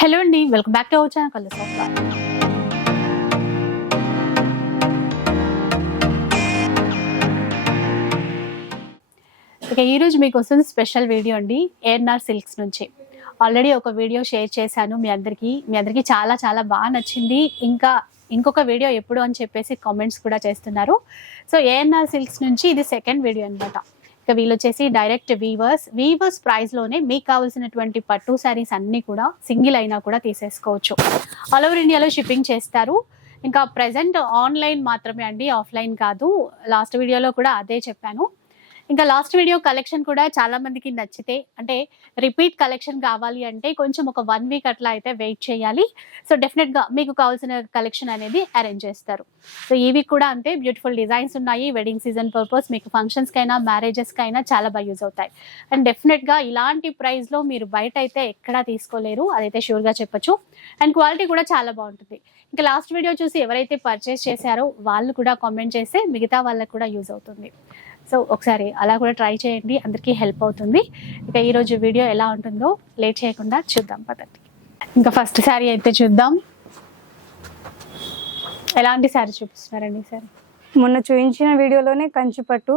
Hello అండి welcome back to our channel colours of life. ఇక ఈరోజు మీకోసం స్పెషల్ వీడియో అండి ఏఎన్ఆర్ సిల్క్స్ నుంచి. ఆల్రెడీ ఒక వీడియో షేర్ చేశాను మీ అందరికీ. మీ అందరికీ చాలా చాలా బాగా నచ్చింది. ఇంకా ఇంకొక వీడియో ఎప్పుడు అని చెప్పేసి కామెంట్స్ కూడా చేస్తున్నారు. సో ఏఎన్ఆర్ సిల్క్స్ నుంచి ఇది సెకండ్ వీడియో అన్నమాట. ఇక వీళ్ళు వచ్చేసి డైరెక్ట్ వీవర్స్ వీవర్స్ ప్రైస్లోనే మీకు కావాల్సినటువంటి పట్టు శారీస్ అన్ని కూడా సింగిల్ అయినా కూడా తీసేసుకోవచ్చు. ఆల్ ఓవర్ ఇండియాలో షిప్పింగ్ చేస్తారు. ఇంకా ప్రజెంట్ ఆన్లైన్ మాత్రమే అండి ఆఫ్లైన్ కాదు. లాస్ట్ వీడియోలో కూడా అదే చెప్పాను. ఇంకా లాస్ట్ వీడియో కలెక్షన్ కూడా చాలా మందికి నచ్చితే అంటే రిపీట్ కలెక్షన్ కావాలి అంటే కొంచెం ఒక వన్ వీక్ అట్లా అయితే వెయిట్ చేయాలి. సో డెఫినెట్గా మీకు కావాల్సిన కలెక్షన్ అనేది అరేంజ్ చేస్తారు. సో ఈ వీక్ కూడా అంతే బ్యూటిఫుల్ డిజైన్స్ ఉన్నాయి. వెడ్డింగ్ సీజన్ పర్పస్ మీకు ఫంక్షన్స్ కైనా మ్యారేజెస్ కైనా చాలా బాగా యూజ్ అవుతాయి. అండ్ డెఫినెట్గా ఇలాంటి ప్రైస్లో మీరు బయట అయితే ఎక్కడా తీసుకోలేరు. అదైతే షూర్గా చెప్పొచ్చు. అండ్ క్వాలిటీ కూడా చాలా బాగుంటుంది. ఇంకా లాస్ట్ వీడియో చూసి ఎవరైతే పర్చేస్ చేశారో వాళ్ళు కూడా కామెంట్ చేస్తే మిగతా వాళ్ళకి కూడా యూజ్ అవుతుంది. సో ఒకసారి అలా కూడా ట్రై చేయండి. అందరికీ హెల్ప్ అవుతుంది. ఇక ఈరోజు వీడియో ఎలా ఉంటుందో లేట్ చేయకుండా చూద్దాం. పదండి. ఇంకా ఫస్ట్ శారీ అయితే చూద్దాం. ఎలాంటి శారీ చూపిస్తున్నారండి సార్? మొన్న చూపించిన వీడియోలోనే కంచిపట్టు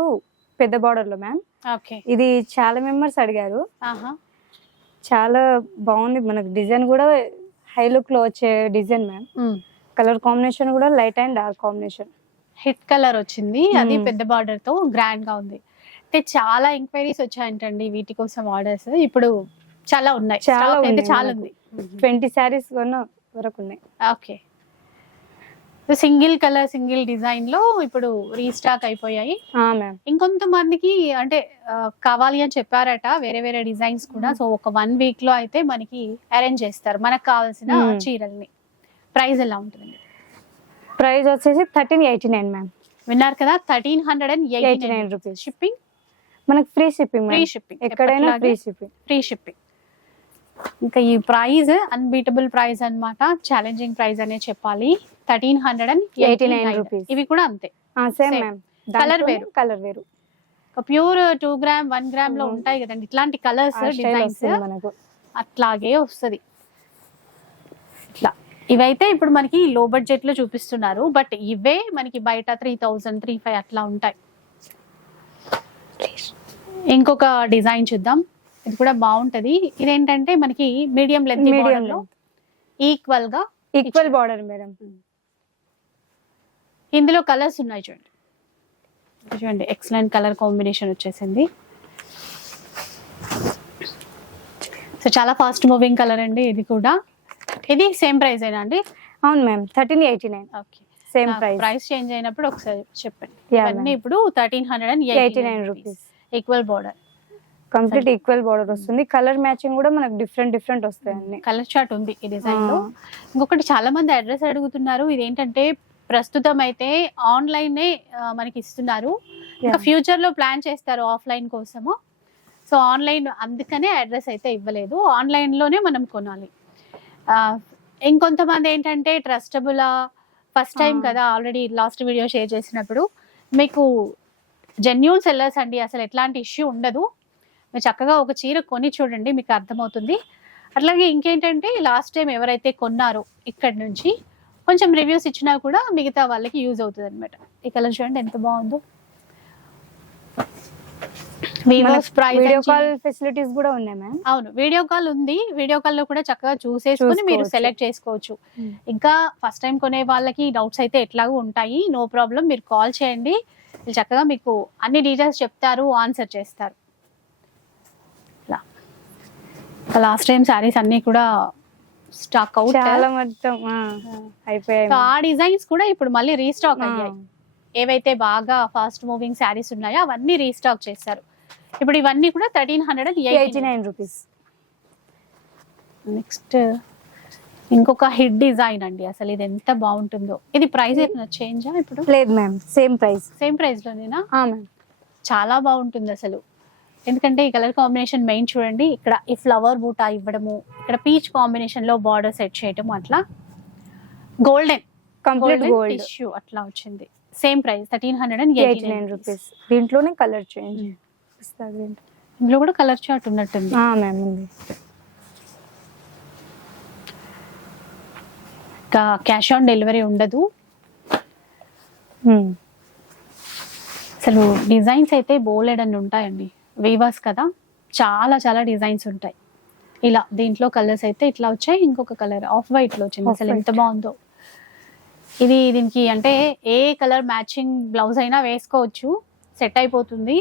పెద్ద border లో మ్యామ్ ఓకే. ఇది చాలా మెంబర్స్ అడిగారు. ఆహా. చాలా బాగుంది. మనకు డిజైన్ కూడా హై లుక్లో వచ్చే డిజైన్ మ్యామ్ కలర్ కాంబినేషన్ కూడా light and dark combination hit colour వచ్చింది. అది. పెద్ద బార్డర్తో గ్రాండ్గా ఉంది. అయితే చాలా ఎంక్వైరీస్ వచ్చాయంటండి వీటి కోసం ఆర్డర్స్ ఇప్పుడు చాలా ఉన్నాయి. చాలా అయితే ఉన్నాయి చాలా. ఉంది. ట్వంటీ శారీస్ వరకు ఉన్నాయి. ఓకే. సింగిల్ కలర్ సింగిల్ డిజైన్లో ఇప్పుడు రీస్టాక్ అయిపోయాయి. ఇంకొంతమందికి అంటే కావాలి అని చెప్పారట వేరే వేరే డిజైన్స్ కూడా. సో ఒక వన్ వీక్లో అయితే మనకి అరేంజ్ చేస్తారు. మనకు కావాల్సిన. చీరల్ని. ప్రైస్ ఎలా ఉంటుంది ప్రైస్ వచ్చేసి థర్టీన్ ఎయిటీ నైన్ మ్యామ్. విన్నారు కదా? Thirteen hundred and eighty 89 nine rupees. Shipping మనకు ఫ్రీ షిప్పింగ్ ఫ్రీ షిప్పింగ్ ఎక్కడైనా ఫ్రీ షిప్పింగ్. ఫ్రీ షిప్పింగ్ ఇంకా ఈ ప్రైస్ అన్బీటబుల్ ప్రైస్ అన్నమాట. ఛాలెంజింగ్ ప్రైస్ అనే చెప్పాలి. Thirteen hundred and eighty 89 rupees. ఇవి కూడా అంతే. సేమ్. మ్యామ్. Colour వేరు. కలర్ వేరు. ప్యూర్ టూ గ్రామ్ వన్ గ్రామ్లో. ఉంటాయి కదండి. ఇట్లాంటి కలర్స్ డిజైన్స్ మనకు. అట్లాగే వస్తుంది. ఇట్లా. ఇవైతే ఇప్పుడు మనకి లో బడ్జెట్లో చూపిస్తున్నారు బట్ ఇవే మనకి బయట త్రీ థౌజండ్ త్రీ ఫైవ్ అట్లా ఉంటాయి. ఇంకొక డిజైన్ చూద్దాం. ఇది కూడా బాగుంటది. ఇదేంటంటే మనకి మీడియం లెంత్ మోడల్లో ఈక్వల్గా ఈక్వల్ బార్డర్ మేడం ఇందులో కలర్స్ ఉన్నాయి చూడండి. చూడండి ఎక్సలెంట్ కలర్ కాంబినేషన్ వచ్చేసింది. సో చాలా ఫాస్ట్ మూవింగ్ కలర్ అండి ఇది కూడా. ఇది సేమ్ ప్రైస్ అయినా అండి? అవును ma'am thirteen eighty nine. Okay. Same price. Price change అయినప్పుడు ఒకసారి చెప్పండి. ఇవన్నీ ma'am. ఇప్పుడు thirteen hundred and eighty nine rupees. Equal border complete equal border వస్తుంది. కలర్ మ్యాచింగ్ కూడా మనకు డిఫరెంట్ డిఫరెంట్ వస్తాయి అన్ని. కలర్ చార్ట్ ఉంది ఈ డిజైన్లో. ఇంకొకటి చాలా మంది అడ్రస్ అడుగుతున్నారు. ఇదేంటంటే ప్రస్తుతం అయితే ఆన్లైన్ మనకి ఇస్తున్నారు. ఇంకా. ఫ్యూచర్లో ప్లాన్ చేస్తారు ఆఫ్లైన్ కోసము. సో ఆన్లైన్ అందుకనే అడ్రస్ అయితే ఇవ్వలేదు. ఆన్లైన్లోనే మనం కొనాలి. ఇంకొంతమంది ఏంటంటే ట్రస్టబుల్ ఫస్ట్ టైం. కదా ఆల్రెడీ లాస్ట్ వీడియో షేర్ చేసినప్పుడు మీకు జెన్యున్ సెల్లర్స్ అండి అసలు ఎట్లాంటి ఇష్యూ ఉండదు. మీరు చక్కగా ఒక చీర కొని చూడండి మీకు అర్థమవుతుంది. అట్లాగే ఇంకేంటంటే లాస్ట్ టైం ఎవరైతే కొన్నారో ఇక్కడ నుంచి కొంచెం రివ్యూస్ ఇచ్చినా కూడా మిగతా వాళ్ళకి యూజ్ అవుతుంది అనమాట ఈ కలర్ చూడండి ఎంత బాగుందో. వీడియో కాల్ ఫెసిలిటీస్ కూడా ఉన్నాయి మ్యామ్ అవును వీడియో కాల్ ఉంది. వీడియో కాల్లో కూడా చక్కగా చూసేసుకుని మీరు. సెలెక్ట్ చేసుకోవచ్చు. Hmm. ఇంకా ఫస్ట్ టైం కొనే వాళ్ళకి డౌట్స్ అయితే ఎట్లాగో ఉంటాయి. నో ప్రాబ్లం మీరు కాల్ చేయండి. చక్కగా మీకు అన్ని డీటెయిల్స్ చెప్తారు ఆన్సర్ చేస్తారు. లాస్ట్ టైం శారీస్ అన్ని కూడా స్టాక్ అవుట్ చాలా మొత్తం ఆ, అయిపోయాయి. ఆ డిజైన్స్ కూడా ఇప్పుడు మళ్ళీ రీస్టాక్ ఆ, అయ్యాయి. ఏవైతే బాగా ఫాస్ట్ మూవింగ్ శారీస్ ఉన్నాయో అవన్నీ రీస్టాక్ చేశారు. ఇప్పుడు ఇవన్నీ కూడా thirteen hundred and eighty nine. Rupees next ఇంకొక హిట్ డిజైన్ అండి. అసలు ఇది ఎంత బాగుంటుందో. ఇది ప్రైస్ ఏమైనా చేంజా ఇప్పుడు? లేదు ma'am same price. Same price లోనేనా? Ma'am. చాలా బాగుంటుంది అసలు. ఎందుకంటే ఈ కలర్ కాంబినేషన్ మెయిన్ చూడండి. ఇక్కడ ఈ ఫ్లవర్ బూటా ఇవ్వడము ఇక్కడ పీచ్ కాంబినేషన్లో బార్డర్ సెట్ చేయటం అట్లా. గోల్డెన్. కంప్లీట్ గోల్డ్ టిష్యూ అట్లా వచ్చింది. Same price thirteen hundred and eighty nine rupees దీంట్లోనే కలర్ చేంజ్. ఇందులో కూడా కలర్ చార్ట్ ఉన్నట్టుంది. మ్యామ్ ఉంది. ఇంకా క్యాష్ ఆన్ డెలివరీ ఉండదు. అసలు డిజైన్స్ అయితే బోలెడన్ని ఉంటాయండి. వీవర్స్ కదా చాలా చాలా డిజైన్స్ ఉంటాయి. ఇలా దీంట్లో కలర్స్ అయితే ఇట్లా వచ్చాయి ఇంకొక కలర్ ఆఫ్ వైట్లో వచ్చింది అసలు ఎంత. బాగుందో. ఇది దీనికి అంటే ఏ కలర్ మ్యాచింగ్ బ్లౌజ్ అయినా వేసుకోవచ్చు. సెట్ అయిపోతుంది.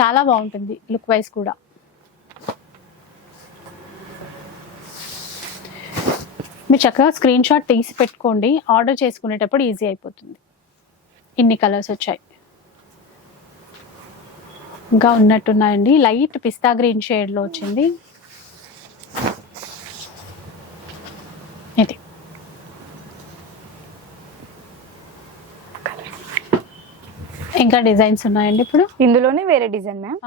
చాలా బాగుంటుంది లుక్ వైజ్ కూడా. మీరు చక్కగా స్క్రీన్ షాట్ తీసి పెట్టుకోండి. ఆర్డర్ చేసుకునేటప్పుడు ఈజీ అయిపోతుంది. ఇన్ని కలర్స్ వచ్చాయి. ఇంకా ఉన్నట్టున్నాయండి. లైట్ పిస్తా గ్రీన్ షేడ్లో వచ్చింది. ఇది. ఇంకా డిజైన్స్ ఉన్నాయండి ఇప్పుడు? ఇందులోనే వేరే డిజైన్ మ్యామ్.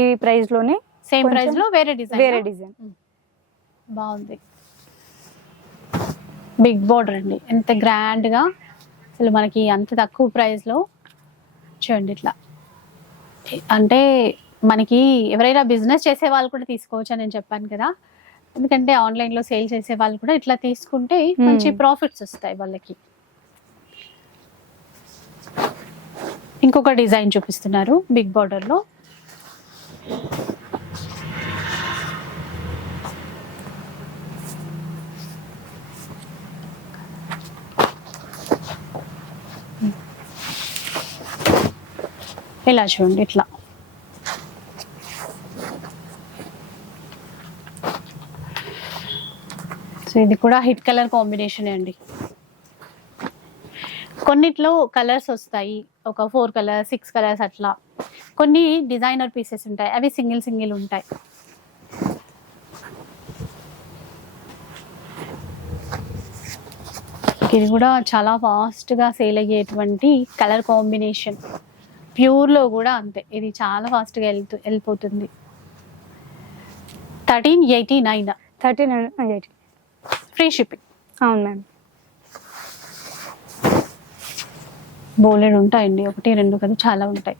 ఈ ప్రైస్లోనే సేమ్ ప్రైస్లో వేరే డిజైన్? వేరే డిజైన్. బాగుంది. బిగ్ బోర్డర్ అండి. ఎంత గ్రాండ్గా అసలు మనకి అంత తక్కువ ప్రైస్లో చూడండి ఇట్లా. అంటే మనకి ఎవరైనా బిజినెస్ చేసే వాళ్ళు కూడా తీసుకోవచ్చు అని నేను చెప్పాను కదా. ఎందుకంటే ఆన్లైన్లో సేల్ చేసే వాళ్ళు కూడా ఇట్లా తీసుకుంటే మంచి. ప్రాఫిట్స్ వస్తాయి వాళ్ళకి. ఇంకొక డిజైన్ చూపిస్తున్నారు బిగ్ బార్డర్లో ఇలా చూడండి ఇట్లా. సో ఇది కూడా హిట్ కలర్ కాంబినేషన్ అండి. కొన్నిట్లో కలర్స్ వస్తాయి. ఒక ఫోర్ కలర్ సిక్స్ కలర్స్ అట్లా. కొన్ని డిజైనర్ పీసెస్ ఉంటాయి. అవి సింగిల్ సింగిల్ ఉంటాయి. ఇది కూడా చాలా ఫాస్ట్గా సేల్ అయ్యేటువంటి కలర్ కాంబినేషన్ ప్యూర్లో కూడా అంతే. ఇది చాలా ఫాస్ట్గా వెళ్తూ వెళ్ళిపోతుంది. Thirteen eighty nine thirteen eighty free shipping అవును మ్యామ్. బోలెడ్ ఉంటాయండి. ఒకటి రెండు కదా చాలా ఉంటాయి.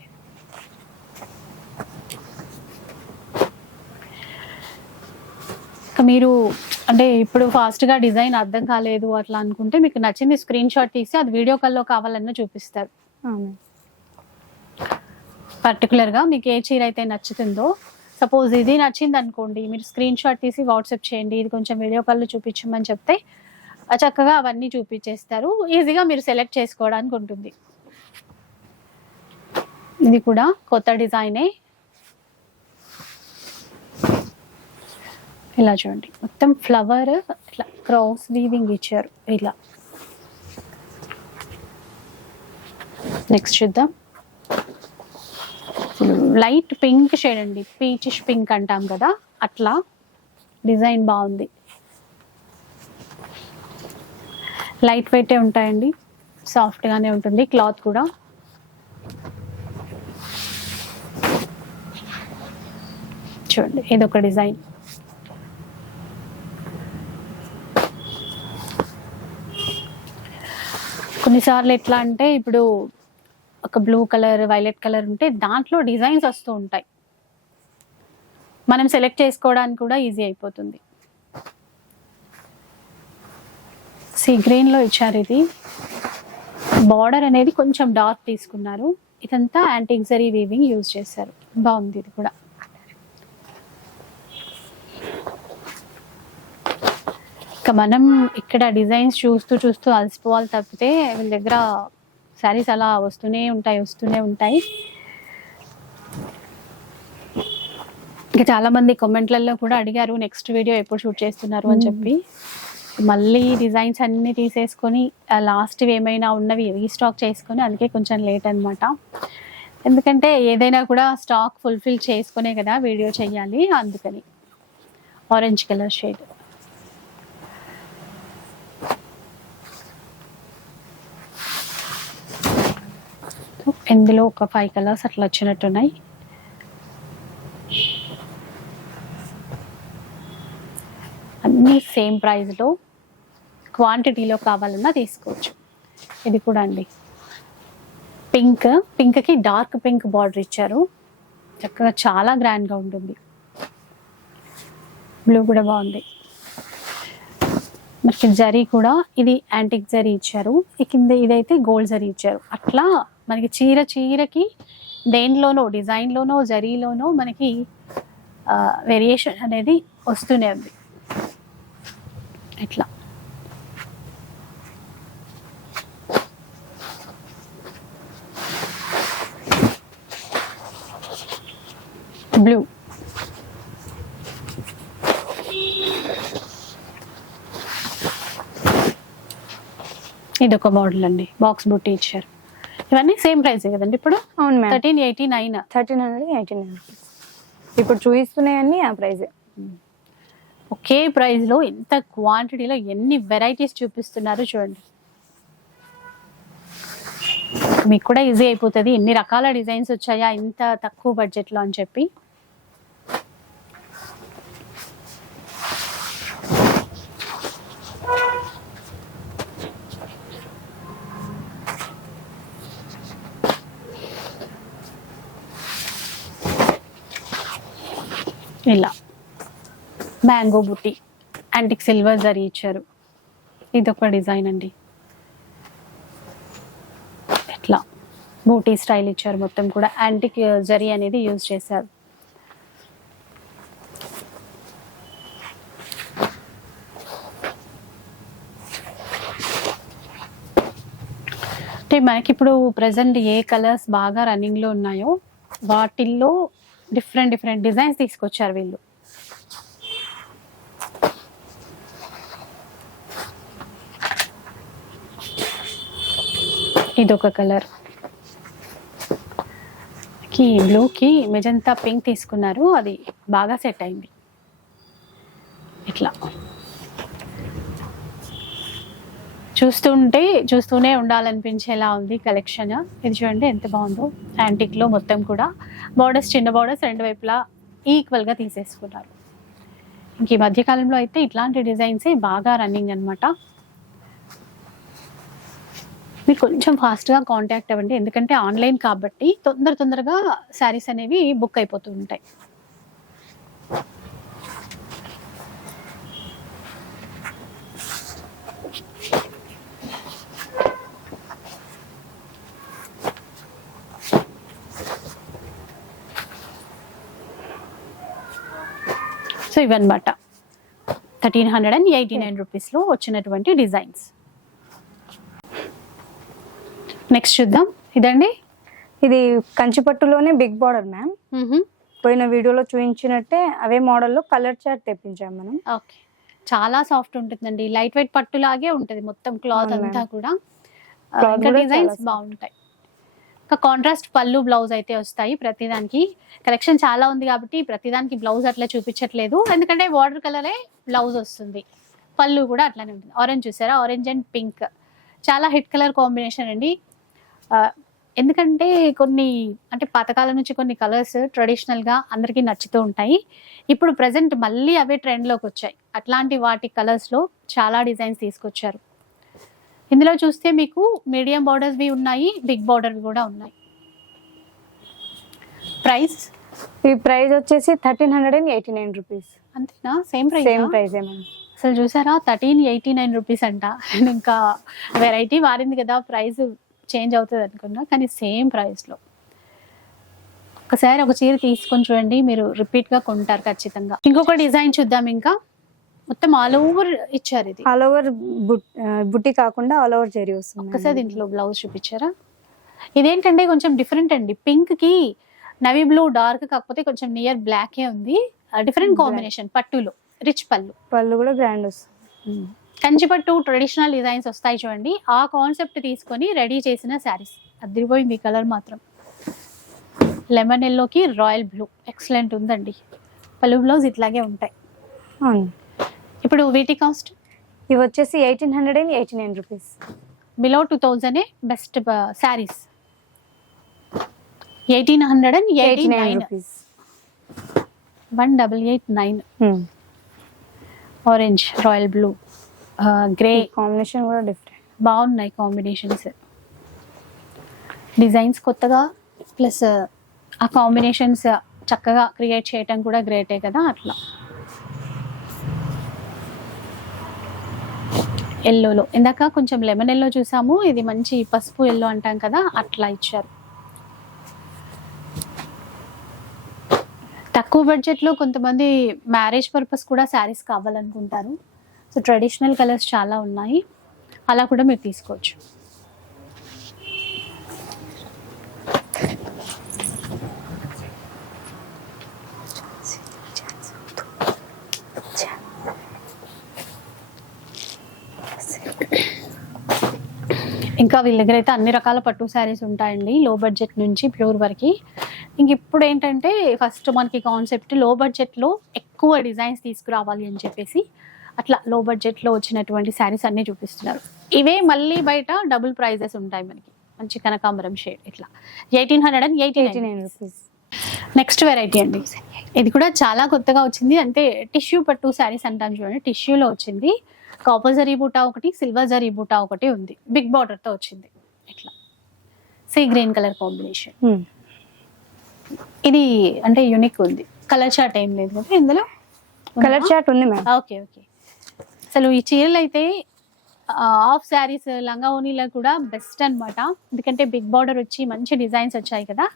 ఇక మీరు అంటే ఇప్పుడు ఫాస్ట్గా డిజైన్ అర్థం కాలేదు అట్లా అనుకుంటే మీకు నచ్చింది స్క్రీన్ షాట్ తీసి అది వీడియో కాల్లో కావాలన్నా చూపిస్తారు. పర్టికులర్గా మీకు ఏ చీర అయితే నచ్చుతుందో సపోజ్ ఇది నచ్చింది అనుకోండి మీరు స్క్రీన్ షాట్ తీసి వాట్సాప్ చేయండి ఇది కొంచెం వీడియో కాల్లో చూపించమని చెప్తే చక్కగా అవన్నీ చూపించేస్తారు. ఈజీగా మీరు సెలెక్ట్ చేసుకోవడానికి ఉంటుంది. ఇది కూడా కొత్త డిజైనే. ఇలా చూడండి. మొత్తం ఫ్లవర్ ఇట్లా క్రాస్ వీవింగ్ ఇచ్చారు. ఇలా. నెక్స్ట్ చూద్దాం. లైట్ పింక్ షేడ్ అండి. పీచిష్ పింక్ అంటాం కదా. అట్లా డిజైన్ బాగుంది. లైట్ వెయిటే ఉంటాయండి. సాఫ్ట్గానే ఉంటుంది. క్లాత్ కూడా. చూడండి. ఇదొక డిజైన్. కొన్నిసార్లు ఎట్లా అంటే ఇప్పుడు ఒక బ్లూ కలర్ వైలెట్ కలర్ ఉంటే దాంట్లో డిజైన్స్ వస్తూ ఉంటాయి. మనం సెలెక్ట్ చేసుకోవడానికి కూడా ఈజీ అయిపోతుంది. సీ గ్రీన్లో ఇచ్చారు ఇది. బార్డర్ అనేది కొంచెం డార్క్ తీసుకున్నారు. ఇదంతా యాంటిక్ జరీ వీవింగ్ యూజ్ చేశారు. బాగుంది ఇది కూడా. ఇంకా మనం ఇక్కడ డిజైన్స్ చూస్తూ చూస్తూ అలసిపోవాలి తప్పితే వీళ్ళ దగ్గర శారీస్ అలా వస్తూనే ఉంటాయి వస్తూనే ఉంటాయి. ఇంకా చాలా మంది కామెంట్లలో కూడా అడిగారు నెక్స్ట్ వీడియో ఎప్పుడు షూట్ చేస్తున్నారు? అని చెప్పి. మళ్ళీ డిజైన్స్ అన్ని తీసేసుకొని లాస్ట్ ఏమైనా ఉన్నవి రీస్టాక్ చేసుకొని అందుకే కొంచెం లేట్ అనమాట ఎందుకంటే ఏదైనా కూడా స్టాక్ ఫుల్ఫిల్ చేసుకునే కదా వీడియో చేయాలి అందుకని. ఆరెంజ్ కలర్ షేడ్ ఇందులో ఒక ఫైవ్ కలర్స్ అట్లా వచ్చినట్టున్నాయి. అన్నీ సేమ్ ప్రైస్లో క్వాంటిటీలో కావాలన్నా తీసుకోవచ్చు. ఇది కూడా అండి. పింక్ పింక్కి డార్క్ పింక్ బార్డర్ ఇచ్చారు. చక్కగా చాలా గ్రాండ్గా ఉంటుంది. బ్లూ కూడా బాగుంది. మనకి జరీ కూడా ఇది యాంటిక్ జరీ ఇచ్చారు. ఈ కింద ఇదైతే గోల్డ్ జరీ ఇచ్చారు. అట్లా మనకి చీర చీరకి దేనిలోనో డిజైన్లోనో జరీలోనో మనకి వేరియేషన్ అనేది వస్తూనే ఉంది. ఇట్లా. బ్లూ ఇది ఒక మోడల్ అండి. బాక్స్ బుట్టి ఇచ్చారు ఇవన్నీ సేమ్ ప్రైస్ కదండి ఇప్పుడు? అవును ma'am thirteen eighty nine thirteen hundred eighty nine ఇప్పుడు చూపిస్తున్నాయన్నీ ఆ ప్రైజే ఒకే ప్రైస్లో ఎంత క్వాంటిటీలో ఎన్ని వెరైటీస్ చూపిస్తున్నారు చూడండి. మీకు కూడా ఈజీ అయిపోతుంది. ఎన్ని రకాల డిజైన్స్ వచ్చాయా? ఇంత తక్కువ బడ్జెట్లో అని చెప్పి. ఇలా. మ్యాంగో బుట్టి. యాంటిక్ సిల్వర్ జరీ ఇచ్చారు. ఇది ఒక డిజైన్ అండి. ఇట్లా. బూటీ స్టైల్ ఇచ్చారు మొత్తం కూడా. యాంటిక్ uh, జరీ అనేది యూజ్ చేశారు. అంటే మనకి ఇప్పుడు ప్రజెంట్ ఏ కలర్స్ బాగా రన్నింగ్లో ఉన్నాయో వాటిల్లో డిఫరెంట్ డిఫరెంట్ డిజైన్స్ తీసుకొచ్చారు వీళ్ళు. ఇదొక కలర్. కి బ్లూకి మెజంతా పింక్ తీసుకున్నారు. అది బాగా సెట్ అయింది. ఇట్లా. చూస్తుంటే చూస్తూనే ఉండాలనిపించేలా ఉంది కలెక్షన్ ఇది చూడండి ఎంత బాగుందో. యాంటిక్లో మొత్తం కూడా. బార్డర్స్ చిన్న బార్డర్స్ రెండు వైపులా ఈక్వల్గా తీసేసుకున్నారు. ఇంక ఈ మధ్యకాలంలో అయితే ఇట్లాంటి డిజైన్సే బాగా రన్నింగ్ అనమాట మీరు కొంచెం ఫాస్ట్గా కాంటాక్ట్ అవ్వండి. ఎందుకంటే ఆన్లైన్ కాబట్టి తొందర తొందరగా శారీస్ అనేవి బుక్ అయిపోతూ ఉంటాయి. సో ఇవన్నమాట. Thirteen hundred and eighty nine రూపీస్లో వచ్చినటువంటి డిజైన్స్. నెక్స్ట్ చూద్దాం. ఇదండి? ఇది కంచిపట్టులోనే బిగ్ బార్డర్ మ్యామ్. పోయిన వీడియోలో చూపించినట్టే అవే మోడల్లో కలర్ చార్ట్ తెప్పించాం మనం. ఓకే. చాలా సాఫ్ట్ ఉంటుందండి. లైట్ వెయిట్ పట్టులాగే ఉంటుంది మొత్తం క్లాత్ అంతా. కూడా. డిజైన్స్. బాగుంటాయి. కాంట్రాస్ట్ పళ్ళు బ్లౌజ్ అయితే వస్తాయి ప్రతిదానికి. కలెక్షన్ చాలా ఉంది కాబట్టి ప్రతిదానికి బ్లౌజ్ అట్లా చూపించట్లేదు. ఎందుకంటే వాటర్ కలరే బ్లౌజ్ వస్తుంది. పళ్ళు కూడా అట్లానే ఉంటుంది. ఆరెంజ్ చూసారా? ఆరెంజ్ అండ్ పింక్ చాలా హిట్ కలర్ కాంబినేషన్ అండి. ఎందుకంటే కొన్ని అంటే పాతకాలం నుంచి కొన్ని కలర్స్ ట్రెడిషనల్గా అందరికీ నచ్చుతూ ఉంటాయి. ఇప్పుడు ప్రజెంట్ మళ్ళీ అవే ట్రెండ్లోకి వచ్చాయి. అట్లాంటి వాటి కలర్స్లో చాలా డిజైన్స్ తీసుకొచ్చారు. ఇందులో చూస్తే మీకు మీడియం బార్డర్స్వి ఉన్నాయి బిగ్ బార్డర్వి కూడా ఉన్నాయి. ప్రైస్ ఈ ప్రైస్ వచ్చేసి thirteen hundred and eighty nine rupees అంతేనా సేమ్ సేమ్ ప్రైస్ ప్రైజే మ్యామ్ అసలు చూసారా? థర్టీన్ ఎయిటీ నైన్ రూపీస్ అంట ఇంకా వెరైటీ మారింది కదా ప్రైస్ చేంజ్ అవుతుంది అనుకున్నా కానీ సేమ్ ప్రైస్లో ఒకసారి ఒక చీర తీసుకొని చూడండి మీరు రిపీట్గా కొంటారు ఖచ్చితంగా. ఇంకొక డిజైన్ చూద్దాం ఇంకా. మొత్తం ఆల్ ఓవర్ ఇచ్చారు ఇది. ఆల్ ఓవర్ బుట్టి కాకుండా ఆల్ ఓవర్ జెరీ వస్తుంది. ఒక్కసారి దీంట్లో బ్లౌజ్ చూపించారా? ఇదేంటంటే కొంచెం డిఫరెంట్ అండి. పింక్కి నవీ బ్లూ డార్క్ కాకపోతే కొంచెం నియర్ బ్లాకే ఉంది. డిఫరెంట్. కాంబినేషన్ పట్టులో రిచ్ పళ్ళు. పళ్ళు కూడా గ్రాండ్ వస్తుంది. కంచిపట్టు ట్రెడిషనల్ డిజైన్స్ వస్తాయి చూడండి. ఆ కాన్సెప్ట్ తీసుకొని రెడీ చేసిన శారీస్ అదిరిపోయింది కలర్ మాత్రం. లెమన్ ఎల్లోకి రాయల్ బ్లూ ఎక్సలెంట్ ఉందండి. పళ్ళు బ్లౌజ్ ఇట్లాగే ఉంటాయి. ఇప్పుడు వీటి కాస్ట్ ఇవి వచ్చేసి eighteen hundred and eighty nine rupees below two thousand best saris eighteen hundred and eighty nine nine rupees one double eight nine orange royal blue grey combination కూడా different బాగున్నాయి కాంబినేషన్స్ డిజైన్స్ కొత్తగా plus ఆ combinations చక్కగా create చేయటం కూడా గ్రేటే కదా అట్లా. ఎల్లోలో ఇందాక కొంచెం లెమన్ ఎల్లో చూసాము ఇది మంచి పసుపు ఎల్లో అంటాం కదా అట్లా ఇచ్చారు. తక్కువ బడ్జెట్లో కొంతమంది మ్యారేజ్ పర్పస్ కూడా శారీస్ కావాలనుకుంటారు. సో ట్రెడిషనల్ కలర్స్ చాలా ఉన్నాయి. అలా కూడా మీరు తీసుకోవచ్చు. ఇంకా వీళ్ళ దగ్గర అయితే అన్ని రకాల పట్టు శారీస్ ఉంటాయండి లో బడ్జెట్ నుంచి ప్యూర్ వరకు. ఇంక ఇప్పుడు ఏంటంటే ఫస్ట్ మనకి కాన్సెప్ట్లో బడ్జెట్లో ఎక్కువ డిజైన్స్ తీసుకురావాలి అని చెప్పేసి అట్లా లో బడ్జెట్లో వచ్చినటువంటి శారీస్ అన్నీ చూపిస్తున్నారు. ఇవే మళ్ళీ బయట డబుల్ ప్రైజెస్ ఉంటాయి మనకి. మంచి కనకాంబరం షేడ్ ఇట్లా. Eighteen hundred and eighty eighty nine rupees next variety అండి. ఇది కూడా చాలా కొత్తగా వచ్చింది. అంటే టిష్యూ పట్టు శారీస్ అంటాం చూడండి టిష్యూలో వచ్చింది. కాపర్ జరీ బూటా ఒకటి సిల్వర్ జరీ బూటా ఒకటి ఉంది. బిగ్ బార్డర్తో వచ్చింది. ఇట్లా. సీ గ్రీన్ కలర్ కాంబినేషన్ ఇది అంటే యూనిక్ ఉంది. కలర్ చార్ట్ ఏం లేదు కదా ఇందులో? కలర్ చార్ట్ ఉంది ఓకే ఓకే అసలు ఈ చీరలు అయితే ఆఫ్ శారీస్ లంగా ఓనీలకు కూడా బెస్ట్ అన్నమాట. ఎందుకంటే బిగ్ బార్డర్ వచ్చి మంచి డిజైన్స్ వచ్చాయి కదా.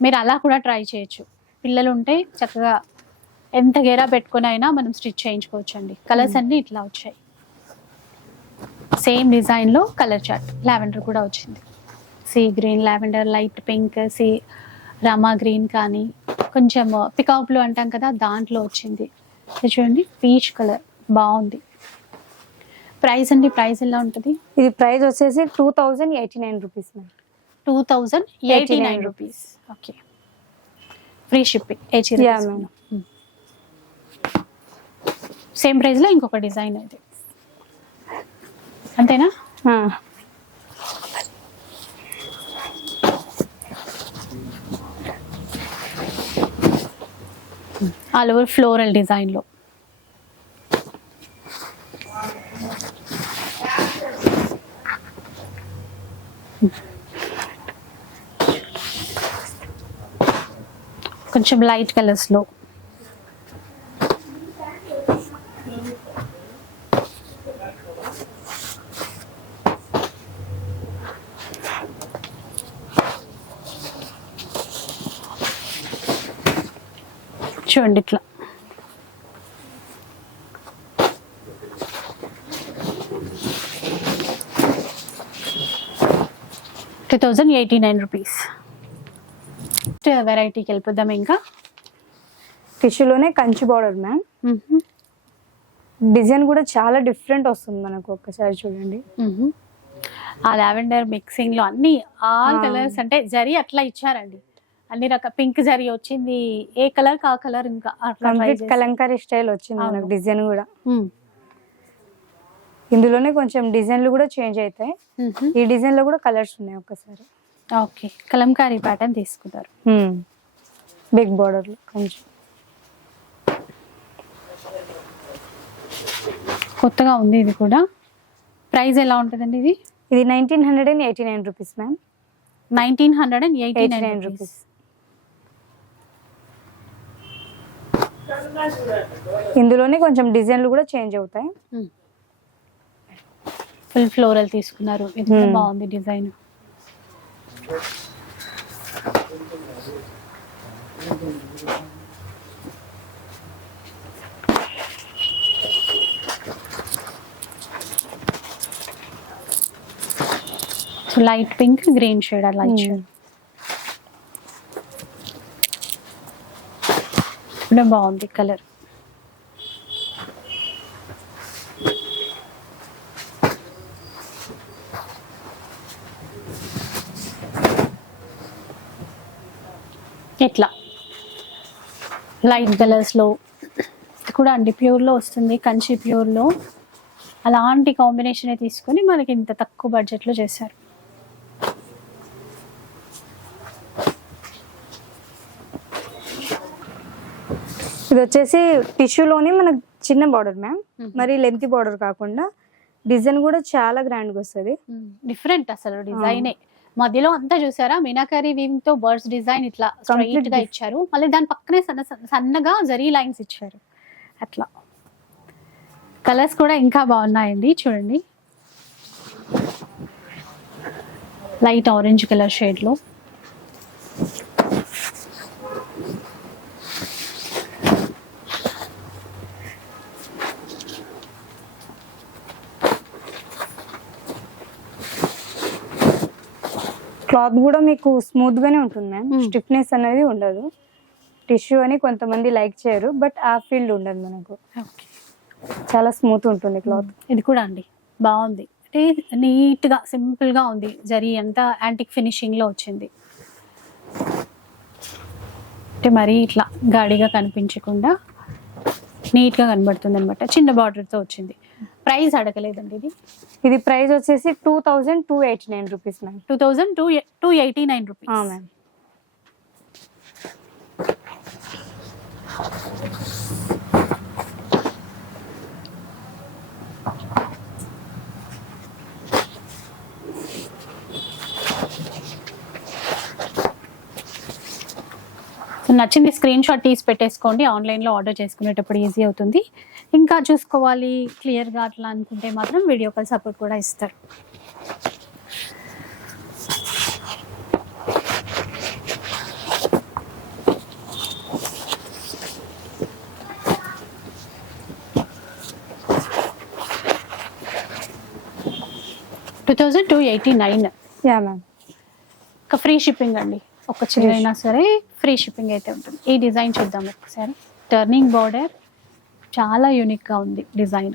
మీరు అలా కూడా ట్రై చేయొచ్చు. పిల్లలు ఉంటే చక్కగా ఎంత గేరా పెట్టుకొని అయినా మనం స్టిచ్ చేయించుకోవచ్చు అండి కలర్స్ అన్నీ ఇట్లా వచ్చాయి. సేమ్ డిజైన్లో కలర్ చార్ట్ లావెండర్ కూడా వచ్చింది. Sea green lavender light pink sea rama green కానీ కొంచెం పికాప్ బ్లూ అంటాం కదా దాంట్లో వచ్చింది. చూడండి పీచ్ కలర్ బాగుంది. ప్రైస్ అండి ప్రైస్ ఎలా ఉంటుంది? ఇది ప్రైస్ వచ్చేసి two thousand eighty nine rupees ma'am two thousand eighty nine rupees. Okay. Free shipping తీసుకున్నా. సేమ్ ప్రైస్లో ఇంకొక డిజైన్ అది అంతేనా? ఆల్ ఓవర్ ఫ్లోరల్ డిజైన్లో కొంచెం లైట్ కలర్స్లో చూడండి ఇట్లా two thousand eighty nine rupees వెరైటీకి వెళ్ళిపోద్దాం ఇంకా. టిష్యూలోనే కంచి బార్డర్ మ్యామ్ డిజైన్ కూడా చాలా డిఫరెంట్ వస్తుంది మనకు ఒక్కసారి చూడండి. ఆ లావెండర్ మిక్సింగ్లో అన్ని ఆల్. కలర్స్ అంటే జరీ అట్లా ఇచ్చారండి. అన్ని రకాల పింక్ జరీ వచ్చింది ఏ కలర్ ఆ కలర్ ఇంకా కంప్లీట్ కలంకారీ స్టైల్ వచ్చింది మనకు. డిజైన్ కూడా. ఇందులోనే కొంచెం డిజైన్లు కూడా చేంజ్ అవుతాయి. ఈ డిజైన్లో కూడా కలర్స్ ఉన్నాయి ఒక్కసారి. ఓకే. కలంకారీ ప్యాటర్న్ తీసుకున్నారు బిగ్ బార్డర్లో కొంచెం. కొత్తగా ఉంది ఇది కూడా. ప్రైస్ ఎలా ఉంటుందండి ఇది? ఇది nineteen hundred and eighty nine rupees ma'am. Nineteen hundred and eighty nine rupees. ఇందులోనే కొంచెం డిజైన్లు కూడా చేంజ్ అవుతాయి. ఫుల్ ఫ్లోరల్ తీసుకున్నారు. ఇది. బాగుంది design. So light pink green shade అలా ఇచ్చారు కూడా బాగుంది కలర్. ఇట్లా లైట్ కలర్స్లో కూడా అండి ప్యూర్లో వస్తుంది కంచి ప్యూర్లో అలాంటి కాంబినేషన్ తీసుకొని మనకి ఇంత తక్కువ బడ్జెట్లో చేశారు. ఇది వచ్చేసి టిష్యూలోనే మనకు చిన్న బార్డర్ మ్యామ్ మరి లెంత్ బార్డర్ కాకుండా డిజైన్ కూడా చాలా గ్రాండ్గా వస్తుంది. డిఫరెంట్ అసలు డిజైనే మధ్యలో అంతా చూసారా? మీనాకారి వీమ్తో బర్డ్స్ డిజైన్ ఇట్లా స్ట్రైట్గా ఇచ్చారు. మళ్ళీ దాని పక్కనే సన్న సన్నగా జరీ లైన్స్ ఇచ్చారు. అట్లా. కలర్స్ కూడా ఇంకా బాగున్నాయండి. చూడండి. లైట్ ఆరెంజ్ కలర్ షేడ్లో. క్లాత్ కూడా మీకు స్మూత్ గానే ఉంటుంది మ్యామ్ Hmm. స్టిఫ్నెస్ అనేది ఉండదు. టిష్యూ అని కొంతమంది లైక్ చేయరు బట్ ఆ ఫీల్డ్ ఉండదు మనకు. చాలా స్మూత్ ఉంటుంది క్లాత్. ఇది కూడా అండి. బాగుంది. అంటే నీట్గా సింపుల్గా ఉంది. జరీ అంతా యాంటిక్ ఫినిషింగ్లో వచ్చింది. అంటే మరీ ఇట్లా గాడిగా కనిపించకుండా నీట్గా కనబడుతుంది అనమాట చిన్న బార్డర్తో వచ్చింది. ప్రైస్ అడగలేదండి ఇది. ఇది ప్రైస్ వచ్చేసి two thousand two eighty nine rupees ma'am. Two thousand two two eighty nine rupees. Ma'am. నచ్చింది స్క్రీన్ షాట్ తీసి పెట్టేసుకోండి. ఆన్లైన్లో ఆర్డర్ చేసుకునేటప్పుడు ఈజీ అవుతుంది. ఇంకా చూసుకోవాలి క్లియర్గా అట్లా అనుకుంటే మాత్రం వీడియో కాల్ సపోర్ట్ కూడా ఇస్తారు. Two thousand two eighty nine yeah ma'am ఒక ఫ్రీ షిప్పింగ్ అండి. ఒక చిన్న అయినా సరే ఫ్రీ షిప్పింగ్ అయితే ఉంటుంది. ఈ డిజైన్ చూద్దాం ఒకసారి. టర్నింగ్ బార్డర్ చాలా యూనిక్గా ఉంది డిజైన్.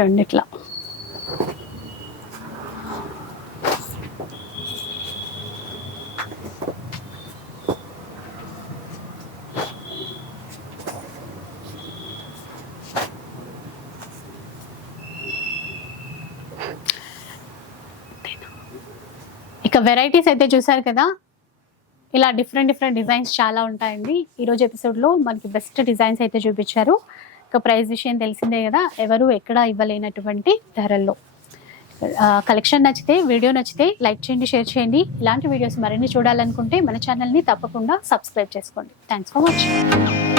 చూడండి ఇట్లా. ఇక వెరైటీస్ అయితే చూసారు కదా? ఇలా డిఫరెంట్ డిఫరెంట్ డిజైన్స్ చాలా ఉంటాయండి. ఈరోజు ఎపిసోడ్లో మనకి బెస్ట్ డిజైన్స్ అయితే చూపించారు. ఇక ప్రైస్ విషయం తెలిసిందే కదా ఎవరు ఎక్కడ ఇవ్వలేనటువంటి ధరల్లో. కలెక్షన్ నచ్చితే వీడియో నచ్చితే లైక్ చేయండి షేర్ చేయండి. ఇలాంటి వీడియోస్ మరిన్ని చూడాలనుకుంటే మన ఛానల్ని తప్పకుండా సబ్స్క్రైబ్ చేసుకోండి. Thanks for watching